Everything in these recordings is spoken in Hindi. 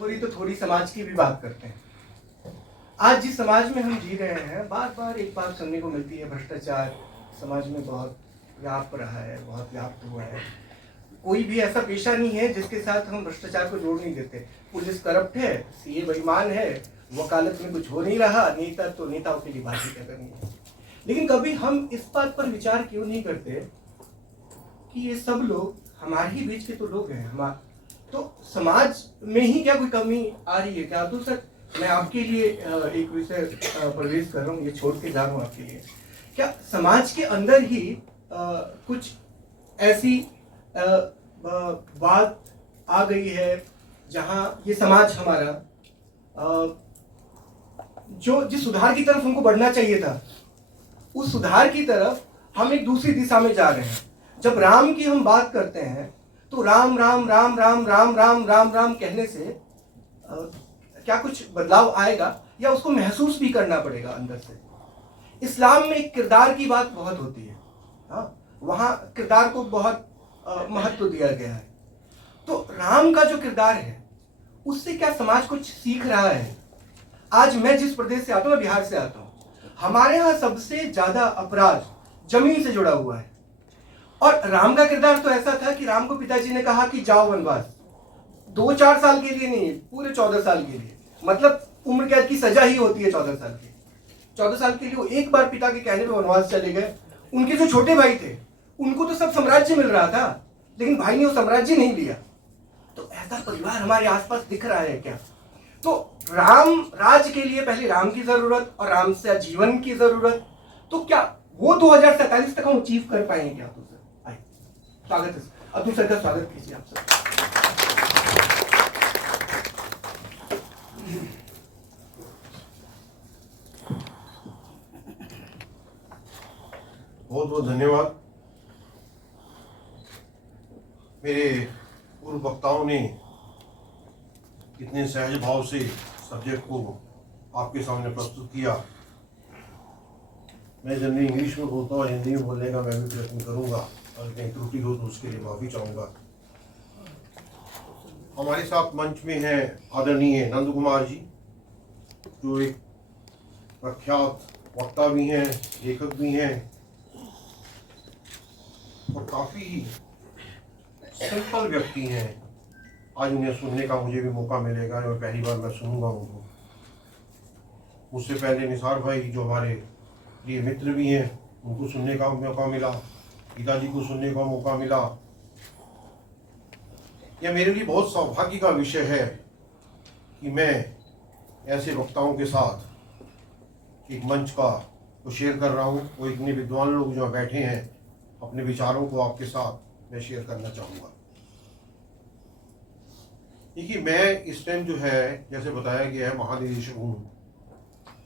थोड़ी तो थोड़ी समाज की भी बात करते हैं। आज जिस समाज में हम जी रहे हैं, बार बार एक बात सुनने को मिलती है, भ्रष्टाचार समाज में बहुत व्याप रहा है, बहुत व्याप्त हुआ है। कोई भी ऐसा पेशा नहीं है जिसके साथ हम भ्रष्टाचार को जोड़ नहीं देते। पुलिस करप्ट है, सीए बेईमान है, वकालत में कुछ हो नहीं रहा, नेता तो नेताओं के लिए बात ही क्या करनी है। लेकिन कभी हम इस बात पर विचार क्यों नहीं करते कि ये सब लोग हमारे ही बीच के तो लोग हैं। तो समाज में ही क्या कोई कमी आ रही है क्या? तो सर, मैं आपके लिए एक विषय प्रवेश कर रहा हूँ, ये छोड़ के जा रहा हूँ आपके लिए। क्या समाज के अंदर ही कुछ ऐसी बात आ गई है जहाँ ये समाज हमारा जो जिस सुधार की तरफ हमको बढ़ना चाहिए था, उस सुधार की तरफ हम एक दूसरी दिशा में जा रहे हैं। जब राम की हम बात करते हैं तो राम राम राम राम राम राम राम राम कहने से क्या कुछ बदलाव आएगा, या उसको महसूस भी करना पड़ेगा अंदर से? इस्लाम में एक किरदार की बात बहुत होती है, वहाँ किरदार को बहुत महत्व दिया गया है। तो राम का जो किरदार है उससे क्या समाज कुछ सीख रहा है? आज मैं जिस प्रदेश से आता हूँ, बिहार से आता हूँ, हमारे यहाँ सबसे ज्यादा अपराध जमीन से जुड़ा हुआ है। और राम का किरदार तो ऐसा था कि राम को पिताजी ने कहा कि जाओ वनवास, 2-4 साल के लिए नहीं, पूरे 14 साल के लिए। मतलब उम्र कैद की सजा ही होती है 14 साल की। 14 साल के लिए वो एक बार पिता के कहने पे वनवास चले गए। उनके जो छोटे भाई थे उनको तो सब साम्राज्य मिल रहा था, लेकिन भाई ने वो साम्राज्य नहीं लिया। तो ऐसा परिवार हमारे आसपास दिख रहा है क्या? तो राम राज के लिए पहले राम की जरूरत और राम से जीवन की जरूरत, तो क्या वो 2047 तक हम अचीव कर पाएंगे क्या? तो सर आइए, स्वागत है सर, अब्दुल सर का स्वागत कीजिए आप सर। बहुत बहुत धन्यवाद। मेरे पूर्व वक्ताओं ने इतने सहज भाव से सब्जेक्ट को आपके सामने प्रस्तुत किया। मैं जनरली इंग्लिश में बोलता हूँ, हिंदी में बोलने का मैं भी प्रयत्न करूँगा, और कहीं त्रुटि हो तो उसके लिए माफ़ी चाहूँगा। हमारे साथ मंच में हैं आदरणीय नंद कुमार जी, जो एक प्रख्यात वक्ता भी हैं, लेखक भी हैं, और काफ़ी सिंपल व्यक्ति हैं। आज उन्हें सुनने का मुझे भी मौका मिलेगा और पहली बार मैं सुनूंगा उनको। उससे पहले निसार भाई जो हमारे प्रिय मित्र भी हैं, उनको सुनने का मौका मिला, पिताजी को सुनने का मौका मिला। यह मेरे लिए बहुत सौभाग्य का विषय है कि मैं ऐसे वक्ताओं के साथ एक मंच का को शेयर कर रहा हूँ। वो इतने विद्वान लोग जो बैठे हैं, अपने विचारों को आपके साथ मैं शेयर करना चाहूँगा। देखिए, मैं इस टाइम जो है, जैसे बताया गया है, महानिदेशक हूँ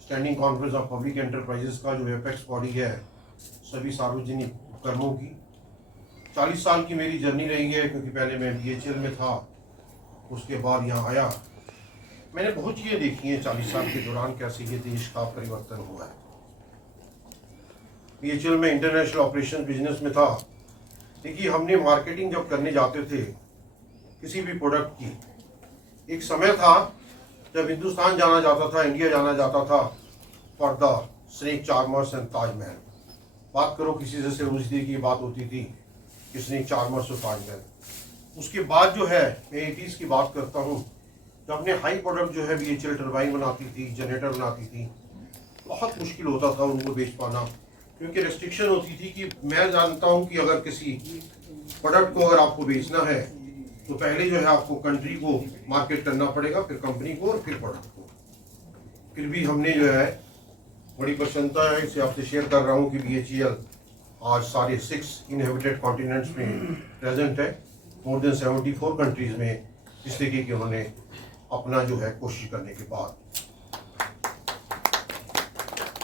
standing conference of public enterprises का, जो एपेक्स बॉडी है सभी सार्वजनिक उपक्रमों की। 40 साल की मेरी जर्नी रही है, क्योंकि पहले मैं BHL में था, उसके बाद यहाँ आया। मैंने बहुत चीज़ें देखी हैं 40 साल के दौरान, कैसे ये देश का परिवर्तन हुआ है। BHL में इंटरनेशनल ऑपरेशन बिजनेस में था। देखिए, हमने मार्केटिंग जब करने जाते थे किसी भी प्रोडक्ट की, एक समय था जब हिंदुस्तान जाना जाता था, इंडिया जाना जाता था for the snake charmers and Taj Mahal. बात करो किसी से सरोजनी की बात होती थी कि स्नेक चार्मर्स और ताजमहल। उसके बाद जो है, मैं 80s की बात करता हूँ, जब अपने हाई प्रोडक्ट जो है BHL टरबाइन बनाती थी, जनरेटर बनाती थी, बहुत मुश्किल होता था उनको बेच पाना, क्योंकि रेस्ट्रिक्शन होती थी कि मैं जानता हूँ कि अगर किसी प्रोडक्ट को अगर आपको बेचना है तो पहले जो है आपको कंट्री को मार्केट करना पड़ेगा, फिर कंपनी को और फिर प्रोडक्ट को। फिर भी हमने जो है, बड़ी प्रसन्नता है इसे आपसे शेयर कर रहा हूँ कि BHEL आज सारे 6 इनहेबिटेड कॉन्टिनेंट्स में प्रेजेंट है, मोर देन 74 कंट्रीज़ में, इस तरीके की उन्होंने अपना जो है कोशिश करने के बाद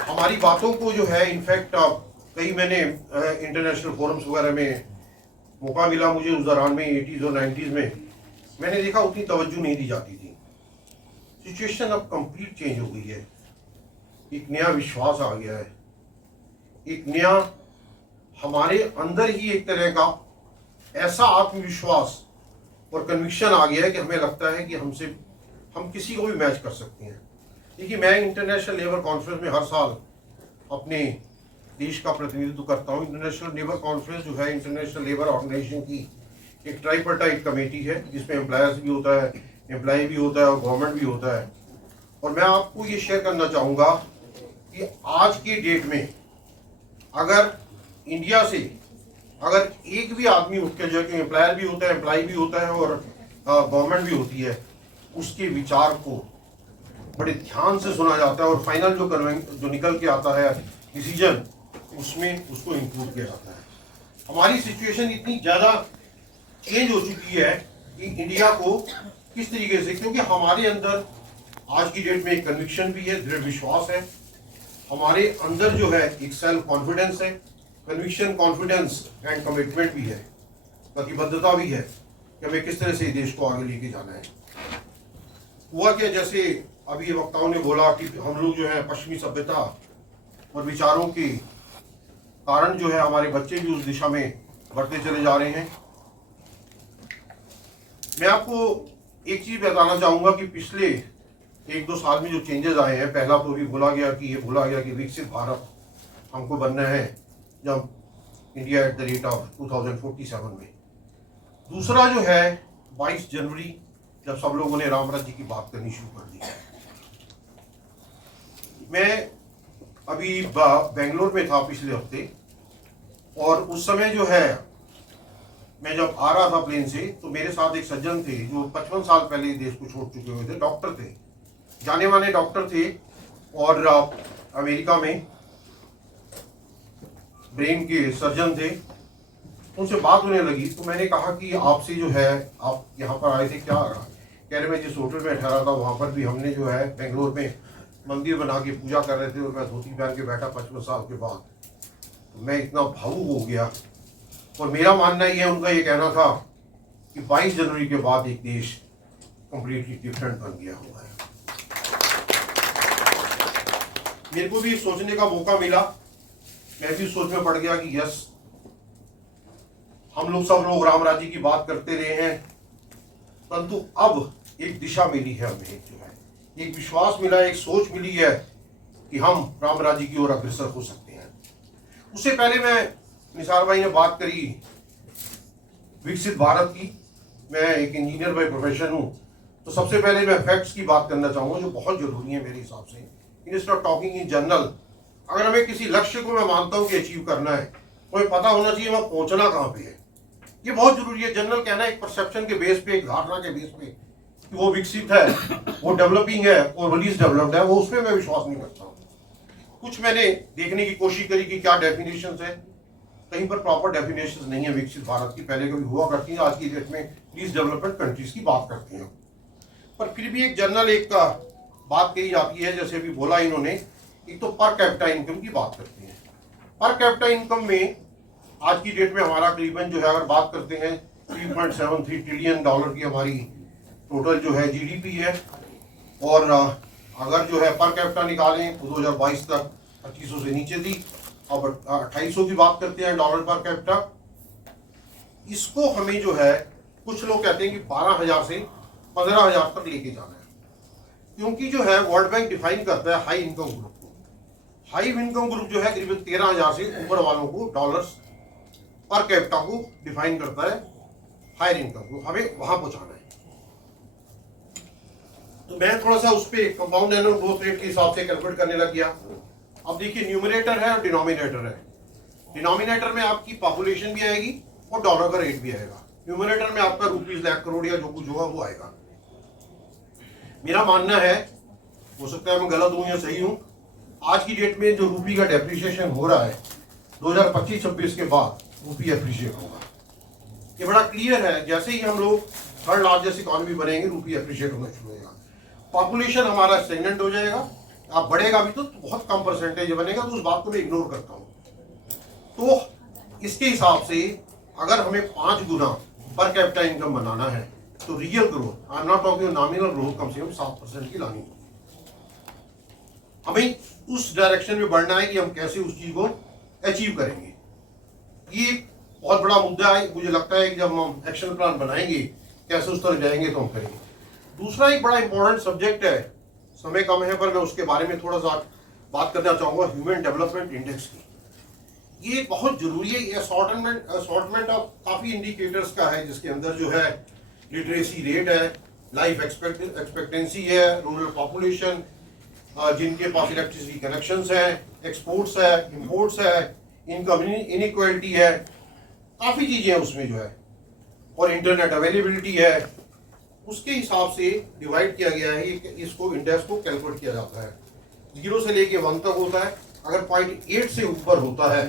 हमारी बातों को जो है, इनफैक्ट कई मैंने इंटरनेशनल फोरम्स वगैरह में मौका मिला मुझे उस दौरान में, 80s और 90s में, मैंने देखा उतनी तवज्जो नहीं दी जाती थी। सिचुएशन अब कंप्लीट चेंज हो गई है, एक नया विश्वास आ गया है, एक नया हमारे अंदर ही एक तरह का ऐसा आत्मविश्वास और कन्विक्शन आ गया है कि हमें लगता है कि हमसे हम किसी को भी मैच कर सकते हैं। देखिए, मैं इंटरनेशनल लेबर कॉन्फ्रेंस में हर साल अपने देश का प्रतिनिधित्व करता हूँ। इंटरनेशनल लेबर कॉन्फ्रेंस जो है इंटरनेशनल लेबर ऑर्गेनाइजेशन की एक ट्राइपर्टाइट कमेटी है, जिसमें एम्प्लॉयर्स भी होता है, एम्प्लॉय भी होता है और गवर्नमेंट भी होता है। और मैं आपको ये शेयर करना चाहूँगा कि आज की डेट में अगर इंडिया से अगर एक भी आदमी उठ के जो कि एम्प्लॉयर भी होता है, एम्प्लॉय भी होता है और गवर्नमेंट भी होती है, उसके विचार को बड़े ध्यान से सुना जाता है और फाइनल जो निकल के आता है डिसीजन, उसमें उसको इंक्लूड किया जाता है। हमारी सिचुएशन इतनी ज़्यादा चेंज हो चुकी है कि इंडिया को किस तरीके से, क्योंकि हमारे अंदर आज की डेट में एक कन्विक्शन भी है, दृढ़ विश्वास है, हमारे अंदर जो है एक सेल्फ कॉन्फिडेंस है, कन्विक्शन, कॉन्फिडेंस एंड कमिटमेंट भी है, प्रतिबद्धता भी है कि हमें किस तरह से देश को आगे लेके जाना है। हुआ क्या, जैसे अभी वक्ताओं ने बोला कि हम लोग जो है पश्चिमी सभ्यता और विचारों के कारण जो है हमारे बच्चे भी उस दिशा में बढ़ते चले जा रहे हैं। मैं आपको एक चीज बताना चाहूंगा कि पिछले 1-2 साल में जो चेंजेस आए हैं, पहला तो भी बोला गया कि विकसित भारत हमको बनना है जब India at the rate of 2047 में। दूसरा जो है 22 जनवरी, जब सब लोगों ने राम राज्य की बात करनी शुरू कर दी। मैं अभी बेंगलोर में था पिछले हफ्ते, और उस समय जो है मैं जब आ रहा था प्लेन से, तो मेरे साथ एक सज्जन थे जो 55 साल पहले देश को छोड़ चुके हुए थे, डॉक्टर थे, जाने माने डॉक्टर थे, और अमेरिका में ब्रेन के सर्जन थे। उनसे बात होने लगी तो मैंने कहा कि आपसे जो है, आप यहाँ पर आए थे, क्या कह रहे, मैं जिस होटल में ठहरा था वहाँ पर भी हमने जो है बेंगलोर में मंदिर बना के पूजा कर रहे थे, और मैं धोती पहन के बैठा 55 साल के बाद। तो मैं इतना भावुक हो गया, और मेरा मानना ये है, उनका ये कहना था कि 22 जनवरी के बाद एक देश कंप्लीटली डिफरेंट बन गया हुआ है। मेरे को भी सोचने का मौका मिला, मैं भी सोच में पड़ गया कि यस, हम लोग सब लोग राम राज्य की बात करते रहे हैं, परंतु अब एक दिशा मिली है, हमें जो है एक विश्वास मिला, एक सोच मिली है कि हम राम राज्य की ओर अग्रसर हो सकते हैं। उससे पहले मैं, निसार भाई ने बात करी विकसित भारत की, मैं एक इंजीनियर बाय प्रोफेशन हूँ, तो सबसे पहले मैं फैक्ट्स की बात करना चाहूँगा जो बहुत जरूरी है मेरे हिसाब से। Instead of talking in general, अगर हमें किसी लक्ष्य को, मैं मानता हूँ कि अचीव करना है, तो हमें पता होना चाहिए वहाँ पहुँचना कहाँ पे है। ये बहुत जरूरी है। जनरल कहना एक परसेप्शन के बेस पे, एक धारणा के बेस पे कि वो विकसित है, वो डेवलपिंग है और रिलीज डेवलप्ड है, वो उसमें मैं विश्वास नहीं करता हूँ। कुछ मैंने देखने की कोशिश करी कि क्या डेफिनेशंस है, कहीं पर प्रॉपर डेफिनेशंस नहीं है विकसित भारत की। पहले कभी हुआ करती है, आज की डेट में लीस्ट डेवलप्ड कंट्रीज की बात करते हैं, पर फिर भी एक जनरल एक का बात कही जाती है, जैसे अभी बोला इन्होंने, एक तो पर कैपिटा इनकम की बात करते हैं। पर कैपिटा इनकम में आज की डेट में हमारा करीबन जो है, अगर बात करते हैं 3.73 ट्रिलियन डॉलर की हमारी टोटल जो है जीडीपी है, और अगर जो है पर कैपिटा निकालें तो 2022 तक 2500 से नीचे थी, अब 2800 की बात करते हैं डॉलर पर कैपिटा। इसको हमें जो है, कुछ लोग कहते हैं कि 12,000 से 15,000 तक लेके जाना है, क्योंकि जो है वर्ल्ड बैंक डिफाइन करता है हाई इनकम ग्रुप को। हाई इनकम ग्रुप जो है करीबन 13,000 से ऊपर वालों को डॉलर्स पर कैपिटा को डिफाइन करता है हायर इनकम को, हमें वहां पहुंचाना है। तो मैं थोड़ा सा उस पर कंपाउंड एनुअल ग्रोथ रेट के हिसाब से कैलकुलेट करने लग गया। अब देखिए, न्यूमरेटर है और डिनोमिनेटर है। डिनोमिनेटर में आपकी पॉपुलेशन भी आएगी और डॉलर का रेट भी आएगा। न्यूमरेटर में आपका रुपीज लाख करोड़ या जो कुछ होगा वो आएगा। मेरा मानना है, हो सकता है मैं गलत हूं या सही हूं, आज की डेट में जो रूपी का डेप्रिसिएशन हो रहा है 2025-26 के बाद रूपी एप्रिशिएट होगा। ये बड़ा क्लियर है, जैसे ही हम लोग थर्ड लार्जेस्ट इकोनॉमी बनेंगे रूपी एप्रिशिएट होना शुरू होगा, पॉपुलेशन हमारा स्टेगनेंट हो जाएगा, आप बढ़ेगा भी तो बहुत कम परसेंटेज बनेगा, तो उस बात को मैं इग्नोर करता हूँ। तो इसके हिसाब से अगर हमें 5 गुना पर कैपिटा इनकम बनाना है, तो real growth, I am not talking nominal growth, कम से कम 7% की लानी है। हमें उस डायरेक्शन में बढ़ना है कि हम कैसे उस चीज को अचीव करेंगे। ये बहुत बड़ा मुद्दा है। मुझे लगता है कि जब हम एक्शन प्लान बनाएंगे, कैसे उस तरफ जाएंगे, तो हम करेंगे। दूसरा एक बड़ा इंपॉर्टेंट सब्जेक्ट है, समय कम है पर मैं उसके बारे में थोड़ा सा बात करना चाहूँगा, ह्यूमन डेवलपमेंट इंडेक्स की। ये बहुत जरूरी है, ये असॉर्टमेंट ऑफ काफ़ी इंडिकेटर्स का है, जिसके अंदर जो है लिटरेसी रेट है, लाइफ एक्सपेक्टेंसी है, रूरल पॉपुलेशन, जिनके पास इलेक्ट्रिसिटी कनेक्शंस हैं, एक्सपोर्ट्स है, इंपोर्ट्स है, इनकम इनइक्वालिटी है, काफ़ी चीज़ें हैं उसमें जो है, और इंटरनेट अवेलेबिलिटी है। उसके हिसाब से डिवाइड किया गया है कि इसको इंडेक्स को कैलकुलेट किया जाता है। 0 से लेके 1 तक होता है। अगर 0.8 से ऊपर होता है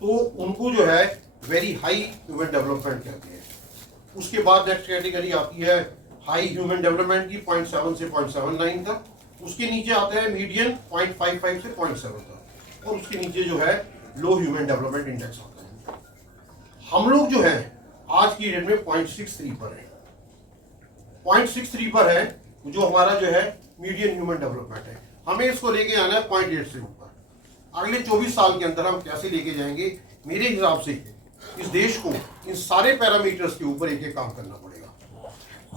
तो उनको जो है वेरी हाई ह्यूमन डेवलपमेंट कहते हैं। उसके बाद नेक्स्ट कैटेगरी आती है हाई ह्यूमन डेवलपमेंट की 0.7 से 0.79 तक। उसके नीचे आता है मीडियन 0.55 से 0.7 तक, और उसके नीचे जो है लो ह्यूमन डेवलपमेंट इंडेक्स आता है। हम लोग जो है आज की डेट में 0.63 पर है, 0.63 पर है, जो हमारा जो है मीडियन ह्यूमन डेवलपमेंट है। हमें इसको लेके आना है 0.8 से ऊपर। अगले 24 साल के अंदर हम कैसे लेके जाएंगे, मेरे हिसाब से इस देश को इन सारे पैरामीटर्स के ऊपर एक एक काम करना पड़ेगा।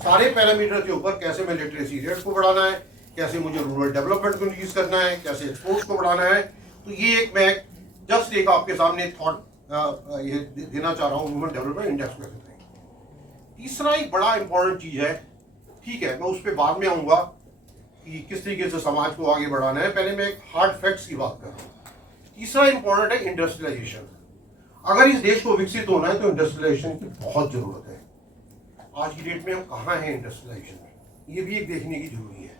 सारे पैरामीटर के ऊपर कैसे मैं लिटरेसी रेट को बढ़ाना है, कैसे मुझे रूरल डेवलपमेंट को इंक्रीज करना है, कैसे एक्सपोर्ट्स को बढ़ाना है। तो ये एक मैं जस्ट एक आपके सामने थॉट ये देना चाह रहा हूँ, ह्यूमन डेवलपमेंट इंडेक्स में। तीसरा एक बड़ा इंपॉर्टेंट चीज है, ठीक है, मैं उस पर बाद में आऊंगा कि किस तरीके से समाज को आगे बढ़ाना है। पहले मैं एक हार्ड फैक्ट्स की बात कर रहा हूँ। तीसरा इंपॉर्टेंट है इंडस्ट्रियलाइजेशन। अगर इस देश को विकसित होना है तो इंडस्ट्रियलाइजेशन की बहुत जरूरत है। आज की डेट में हम कहाँ हैं इंडस्ट्रियलाइजेशन में, ये भी एक देखने की जरूरी है।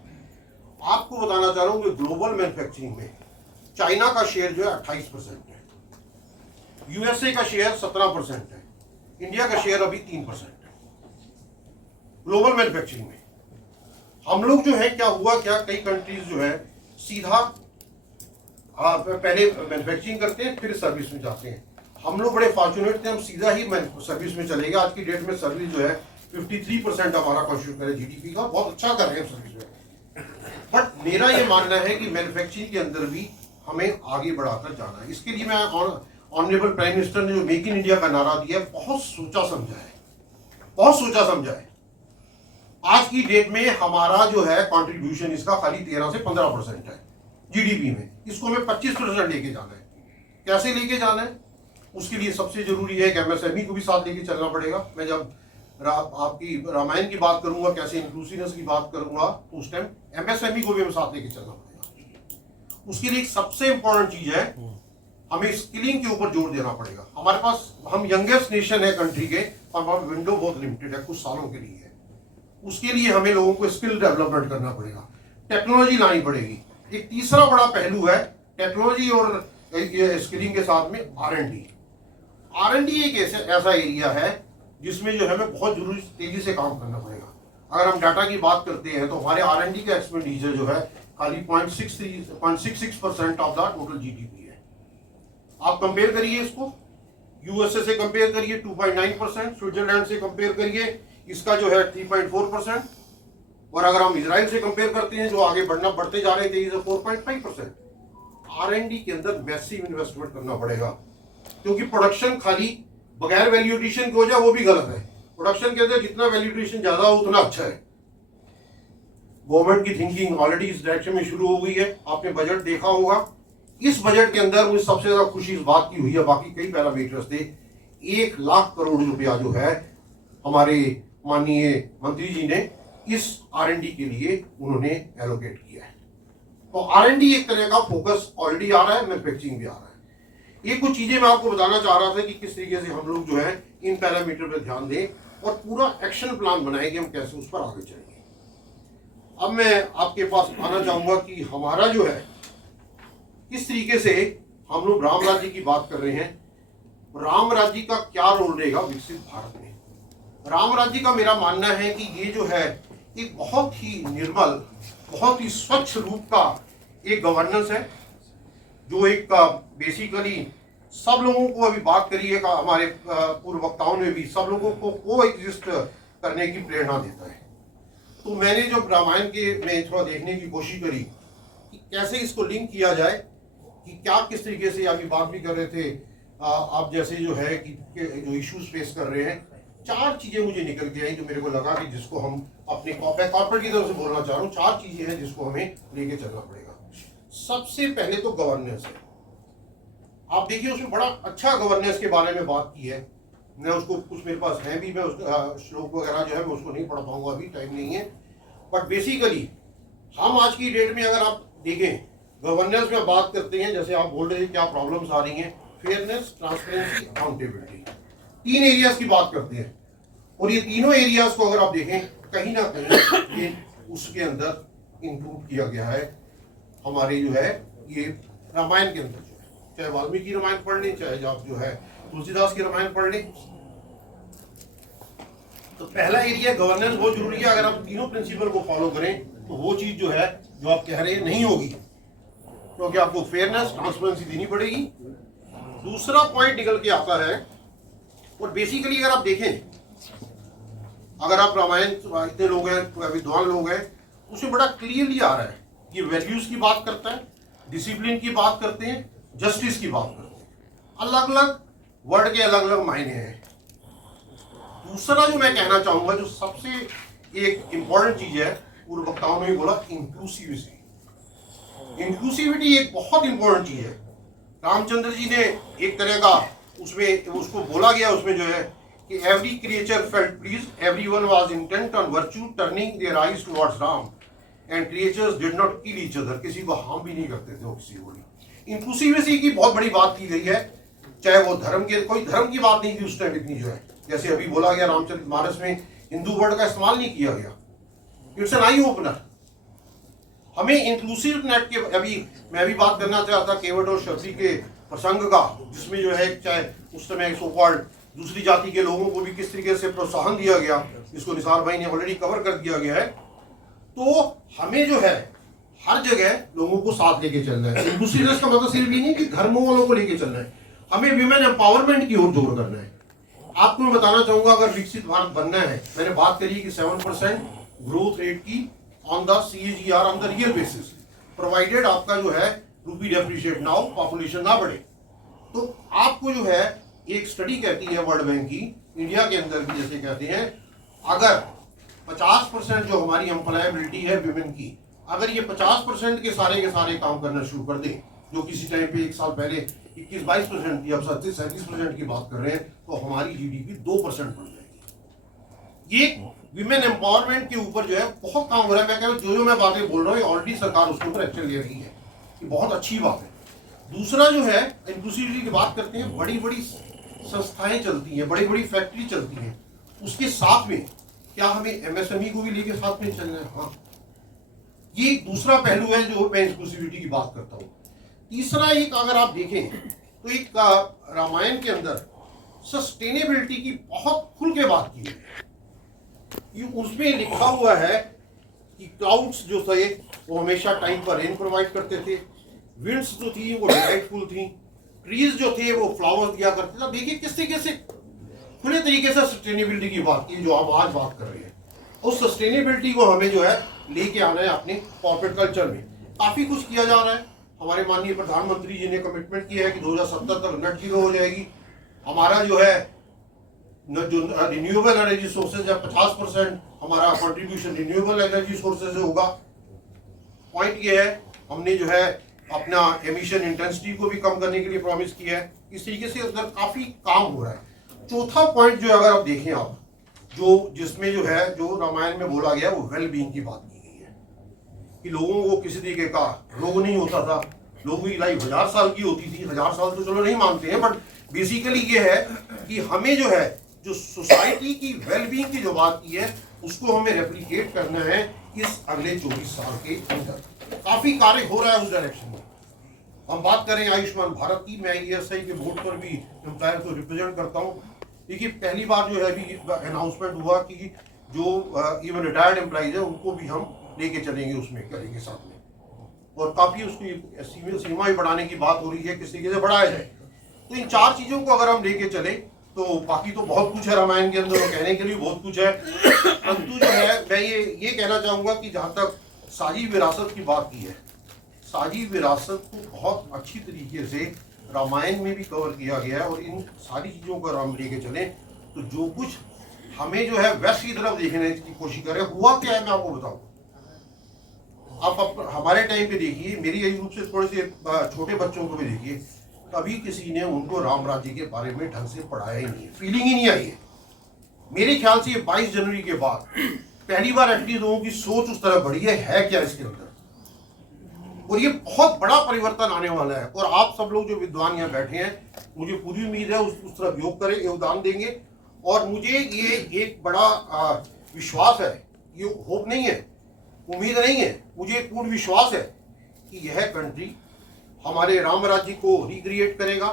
आपको बताना चाह रहा हूँ कि ग्लोबल मैन्युफैक्चरिंग में चाइना का शेयर जो है 28% है, यूएसए का शेयर 17% है, इंडिया का शेयर अभी 3% है ग्लोबल मैन्युफैक्चरिंग में। हम लोग जो है क्या हुआ, क्या कई कंट्रीज जो है सीधा पहले मैन्युफैक्चरिंग करते हैं फिर सर्विस में जाते हैं। हम लोग बड़े फॉर्चुनेट थे, हम सीधा ही सर्विस में चले गए। आज की डेट में सर्विस जो है 53% हमारा कॉन्स्टिट्यूट करे जीडीपी का, बहुत अच्छा कर रहे हैं सर्विस में। बट मेरा ये मानना है कि मैन्युफैक्चरिंग के अंदर भी हमें आगे बढ़ाकर जाना है। इसके लिए मैं ऑनरेबल प्राइम मिनिस्टर ने जो मेक इन इंडिया का नारा दिया है, बहुत सोचा समझा है, बहुत सोचा समझा है। आज की डेट में हमारा जो है कंट्रीब्यूशन इसका खाली 13 से 15% है जीडीपी में। इसको हमें 25% लेके जाना है। कैसे लेके जाना है, उसके लिए सबसे जरूरी है कि एमएसएमई को भी साथ लेके चलना पड़ेगा। मैं जब आपकी रामायण की बात करूंगा, कैसे इंक्लूसिवनेस की बात करूंगा, तो उस टाइम एमएसएमई को भी हमें साथ लेके चलना पड़ेगा। उसके लिए एक सबसे इंपॉर्टेंट चीज है, हमें स्किलिंग के ऊपर जोर देना पड़ेगा। हमारे पास, हम यंगेस्ट नेशन है कंट्री के, हमारा विंडो बहुत लिमिटेड है, कुछ सालों के लिए है। उसके लिए हमें लोगों को स्किल डेवलपमेंट करना पड़ेगा, टेक्नोलॉजी लानी पड़ेगी। एक तीसरा बड़ा पहलू है टेक्नोलॉजी और स्किलिंग के साथ में R&D। R&D एक ऐसा एरिया है जिसमें जो है हमें बहुत जरूरी तेजी से काम करना पड़ेगा। अगर हम डाटा की बात करते हैं तो हमारे R&D का एक्सपेंडिचर जो है खाली 0.66% ऑफ द टोटल जीडीपी है। आप कंपेयर करिए इसको, यूएसए से कंपेयर करिए 2.9%, स्विट्जरलैंड से कंपेयर करिए, इसका जो है 3.4%, और अगर हम इजराइल से कंपेयर करते हैं जो आगे बढ़ते जा रहे थे 4.5%। R&D के अंदर मैसिव इन्वेस्टमेंट करना पड़ेगा, क्योंकि प्रोडक्शन खाली बगैर वैल्यू एडिशन की हो जाए वो भी गलत है। प्रोडक्शन के अंदर जितना वैल्यू एडिशन ज्यादा हो उतना अच्छा है। गवर्नमेंट की थिंकिंग ऑलरेडी इस डायरेक्शन में शुरू हो गई है। आपने बजट देखा होगा, इस बजट के अंदर मुझे सबसे ज्यादा खुशी इस बात की हुई है, बाकी कई पैरामीटर्स थे, 1 लाख करोड़ रुपया जो है हमारे माननीय मंत्री जी ने इस R&D के लिए उन्होंने एलोकेट किया है। तो R&D एक तरह का फोकस ऑलरेडी आ रहा है, मैन्युफैक्चरिंग भी आ रहा है। ये कुछ चीजें मैं आपको बताना चाह रहा था कि किस तरीके से हम लोग जो है इन पैरामीटर पर ध्यान दें और पूरा एक्शन प्लान बनाए कि हम कैसे उस पर आगे चलेंगे। अब मैं आपके पास आना चाहूंगा कि हमारा जो है किस तरीके से हम लोग राम राज्य की बात कर रहे हैं, राम राज्य का क्या रोल रहेगा विकसित भारत में। राम राज्य का मेरा मानना है कि ये जो है एक बहुत ही निर्मल, बहुत ही स्वच्छ रूप का एक गवर्नेंस है, जो एक बेसिकली सब लोगों को, अभी बात करिए हमारे पूर्व वक्ताओं ने भी, सब लोगों को कोएग्जिस्ट करने की प्रेरणा देता है। तो मैंने जो रामायण के में थोड़ा देखने की कोशिश करी कि कैसे इसको लिंक किया जाए, कि क्या किस तरीके से, अभी बात भी कर रहे थे आप जैसे जो है कि जो इश्यूज फेस कर रहे हैं, 4 चीजें मुझे निकल के आई जो मेरे को लगा कि जिसको हम अपने कॉर्पोरेट की तरफ से बोलना चाह रहा हूँ। 4 चीजें हैं जिसको हमें लेके चलना पड़ेगा। सबसे पहले तो गवर्नेंस है। आप देखिए उसमें बड़ा अच्छा गवर्नेंस के बारे में बात की है। मैं उसको कुछ मेरे पास है भी, मैं उसका श्लोक वगैरह जो है मैं उसको नहीं पढ़ पाऊंगा, अभी टाइम नहीं है। बट बेसिकली हम आज की डेट में अगर आप देखें गवर्नेंस में बात करते हैं, जैसे आप बोल रहे हैं क्या प्रॉब्लम्स आ रही हैं, फेयरनेस, ट्रांसपेरेंसी, अकाउंटेबिलिटी, 3 एरियाज की बात करते हैं। और ये तीनों एरियाज को अगर आप देखें कहीं ना कहीं ये उसके अंदर इंक्लूड किया गया है हमारे जो है ये रामायण के अंदर। जो है चाहे वाल्मीकि रामायण पढ़ लें, चाहे आप जो है तुलसीदास की रामायण पढ़ लें। तो पहला एरिया गवर्नेंस बहुत जरूरी है। अगर आप तीनों प्रिंसिपल को फॉलो करें तो वो चीज जो है जो आप कह रहे हैं नहीं होगी, क्योंकि आपको फेयरनेस, ट्रांसपेरेंसी देनी पड़ेगी। दूसरा पॉइंट निकल के आता है, और बेसिकली अगर आप देखें, अगर आप रामायण इतने लोग हैं, विद्वान लोग हैं, उसमें बड़ा क्लियरली आ रहा है कि वैल्यूज की बात करता है, डिसिप्लिन की बात करते हैं, जस्टिस की बात करते हैं। अलग अलग वर्ड के अलग अलग मायने हैं। दूसरा जो मैं कहना चाहूंगा, जो सबसे एक इंपॉर्टेंट चीज है, पूर्व वक्ताओं ने भी बोला, इंक्लूसिविटी। इंक्लूसिविटी एक बहुत इंपॉर्टेंट चीज है। रामचंद्र जी ने एक तरह का उसमें उसको बोला गया, उसमें जो है कि every creature felt please, everyone was intent on virtue, turning their eyes towards Ram, and creatures did not kill each other. किसी को हार्म भी नहीं करते थे वो किसी को भी। इंक्लूसिविटी की बहुत बड़ी बात की गई है, चाहे वो धर्म के, कोई धर्म की बात नहीं थी उस टाइम इतनी जो है, जैसे अभी बोला गया रामचरितमानस में हिंदू वर्ड का इस्तेमाल नहीं किया गया। It's an eye opener. हमें इंक्लूसिव नेट के, अभी मैं भी बात करना चाहता केवट और शबरी के प्रसंग का, जिसमें जो है चाहे उस समय सो कॉल्ड दूसरी जाति के लोगों को भी किस तरीके से प्रोत्साहन दिया गया, जिसको निसार भाई ने ऑलरेडी कवर कर दिया गया है। तो हमें जो है हर जगह लोगों को साथ लेके चलना है। इंक्लूसिवनेस का मतलब सिर्फ ये नहीं कि धर्मों वालों को लेके चलना है, हमें विमेन एम्पावरमेंट की ओर जोर करना है। आपको मैं बताना चाहूंगा, अगर विकसित भारत बनना है, मैंने बात करी कि 7% ग्रोथ रेट की on the CAGR on the real basis, provided आपका जो है रूपी डेप्रिशिएट ना हो, पॉपुलेशन ना बढ़े। तो आपको जो है एक स्टडी कहती है वर्ल्ड बैंक की, इंडिया के अंदर भी जैसे कहते हैं, अगर 50% जो हमारी एम्प्लॉयबिलिटी है विमेन की, अगर ये 50% के सारे काम करना शुरू कर दें, जो किसी टाइम पे एक साल पहले 21-22% थी, अब 37-37% की बात कर रहे हैं, तो हमारी GDP 2% बढ़ जाएगी। ये विमेन एम्पावरमेंट के ऊपर जो है बहुत काम हो रहा है। मैं कह रहा हूँ जो मैं बातें बोल रहा हूँ ऑलरेडी सरकार उसके ऊपर एक्शन ले रही है, ये बहुत अच्छी बात है। दूसरा जो है इंक्लूसिविटी की बात करते हैं, बड़ी बड़ी संस्थाएं चलती हैं, बड़ी बड़ी फैक्ट्री चलती हैं, उसके साथ में क्या हमें MSME को भी लेके साथ में चलना है? हाँ, ये दूसरा पहलू है जो मैं इंक्लूसिविटी की बात करता हूँ। तीसरा एक अगर आप देखें तो एक रामायण के अंदर सस्टेनेबिलिटी की बहुत खुल के बात की है। उसमें लिखा हुआ है कि क्लाउड्स जो थे वो हमेशा टाइम पर रेन प्रोवाइड करते थे, विंड्स जो थी वो डिलाइटफुल थी, ट्रीज जो थे वो फ्लावर्स दिया करते थे। देखिए किस तरीके से खुले तरीके से सस्टेनेबिलिटी की बात की जो हम आज बात कर रहे हैं। उस सस्टेनेबिलिटी को हमें जो है लेके आना है अपने कॉर्पोरेट कल्चर में। काफी कुछ किया जा रहा है। हमारे माननीय प्रधानमंत्री जी ने कमिटमेंट किया है कि 2070 तक नेट जीरो हो जाएगी। हमारा जो है जो रिन्यूएबल एनर्जी सोर्सेज है 50% हमारा कंट्रीब्यूशन रिन्यूएबल एनर्जी सोर्सेज से होगा। पॉइंट ये है हमने जो है अपना एमिशन इंटेंसिटी को भी कम करने के लिए प्रॉमिस किया है। इस तरीके से उधर काफी काम हो रहा है। चौथा पॉइंट जो अगर आप देखें आप जो जिसमें जो है जो रामायण में बोला गया वो वेल बीइंग की बात की गई है कि लोगों को किसी तरीके का रोग नहीं होता था। लोगों की लाइफ 1000 साल की होती थी। 1000 साल तो चलो नहीं मानते हैं, बट बेसिकली ये है कि हमें जो है जो सोसाइटी की वेलबींग की जो बात की है उसको हमें रेप्लिकेट करना है इस अगले 24 साल के अंदर। काफी कार्य हो रहा है उस डायरेक्शन में। हम बात करें आयुष्मान भारत की, मैं ESI के बोर्ड पर भी एम्प्लॉयर को रिप्रेजेंट करता हूँ। देखिए पहली बार जो है अभी अनाउंसमेंट हुआ कि जो इवन रिटायर्ड एम्प्लॉइज है उनको भी हम लेके चलेंगे उसमें करेंगे साथ में, और काफी उसकी सीमा भी बढ़ाने की बात हो रही है किस तरीके से बढ़ाया जाए। तो इन 4 चीजों को अगर हम लेके चले तो बाकी तो बहुत कुछ है रामायण के अंदर, कहने के लिए बहुत कुछ है। परंतु जो है मैं ये कहना चाहूंगा कि जहाँ तक साझी विरासत की बात की है, साझी विरासत को बहुत अच्छी तरीके से रामायण में भी कवर किया गया है। और इन सारी चीज़ों को हम लेके चलें तो जो कुछ हमें जो है वेस्ट की तरफ देखने की कोशिश कर रहे हैं। हुआ क्या है मैं आपको बताऊं। आप हमारे टाइम पे देखिए, मेरी एज ग्रुप से थोड़े से छोटे बच्चों को भी देखिए, कभी किसी ने उनको राम राज्य के बारे में ढंग से पढ़ाया ही नहीं है, फीलिंग ही नहीं आई है। मेरे ख्याल से ये 22 जनवरी के बाद पहली बार एटलीस्ट लोगों की सोच उस तरह बढ़ी है क्या इसके अंदर, और ये बहुत बड़ा परिवर्तन आने वाला है। और आप सब लोग जो विद्वान यहाँ बैठे हैं, मुझे पूरी उम्मीद है उस तरफ योगदान देंगे। और मुझे ये एक बड़ा विश्वास है, ये होप नहीं है, उम्मीद नहीं है, मुझे पूर्ण विश्वास है कि यह कंट्री हमारे राम राज्य को रिक्रिएट करेगा,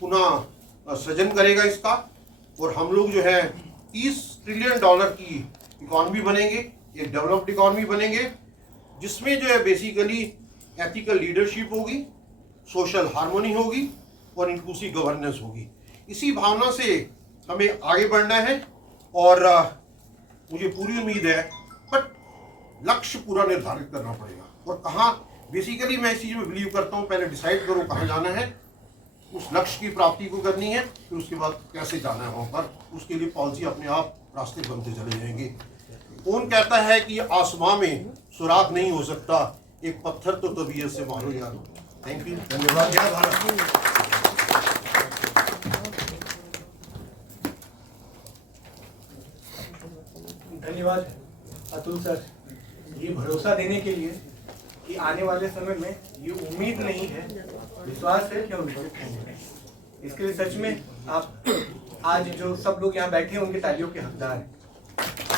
पुनः सृजन करेगा इसका, और हम लोग जो है $30 ट्रिलियन की इकॉनमी बनेंगे, एक डेवलप्ड इकॉनमी बनेंगे, जिसमें जो है बेसिकली एथिकल लीडरशिप होगी, सोशल हार्मोनी होगी और इंक्लूसिव गवर्नेंस होगी। इसी भावना से हमें आगे बढ़ना है और मुझे पूरी उम्मीद है, बट लक्ष्य पूरा निर्धारित करना पड़ेगा। और कहाँ बेसिकली मैं इस चीज़ में बिलीव करता हूँ, पहले डिसाइड करो कहाँ जाना है, उस लक्ष्य की प्राप्ति को करनी है, फिर उसके बाद कैसे जाना है वहाँ पर, उसके लिए पॉलिसी अपने आप रास्ते बनते चले जाएंगे। कौन कहता है कि आसमां में सुराग नहीं हो सकता, एक पत्थर तो तबीयत से मारो यार। थैंक यू, धन्यवाद। जय भारत। धन्यवाद अतुल सर, ये भरोसा देने के लिए कि आने वाले समय में ये उम्मीद नहीं है, विश्वास है कि हम विकसित होंगे। इसके लिए सच में आप आज जो सब लोग यहाँ बैठे हैं उनके तालियों के हकदार हैं।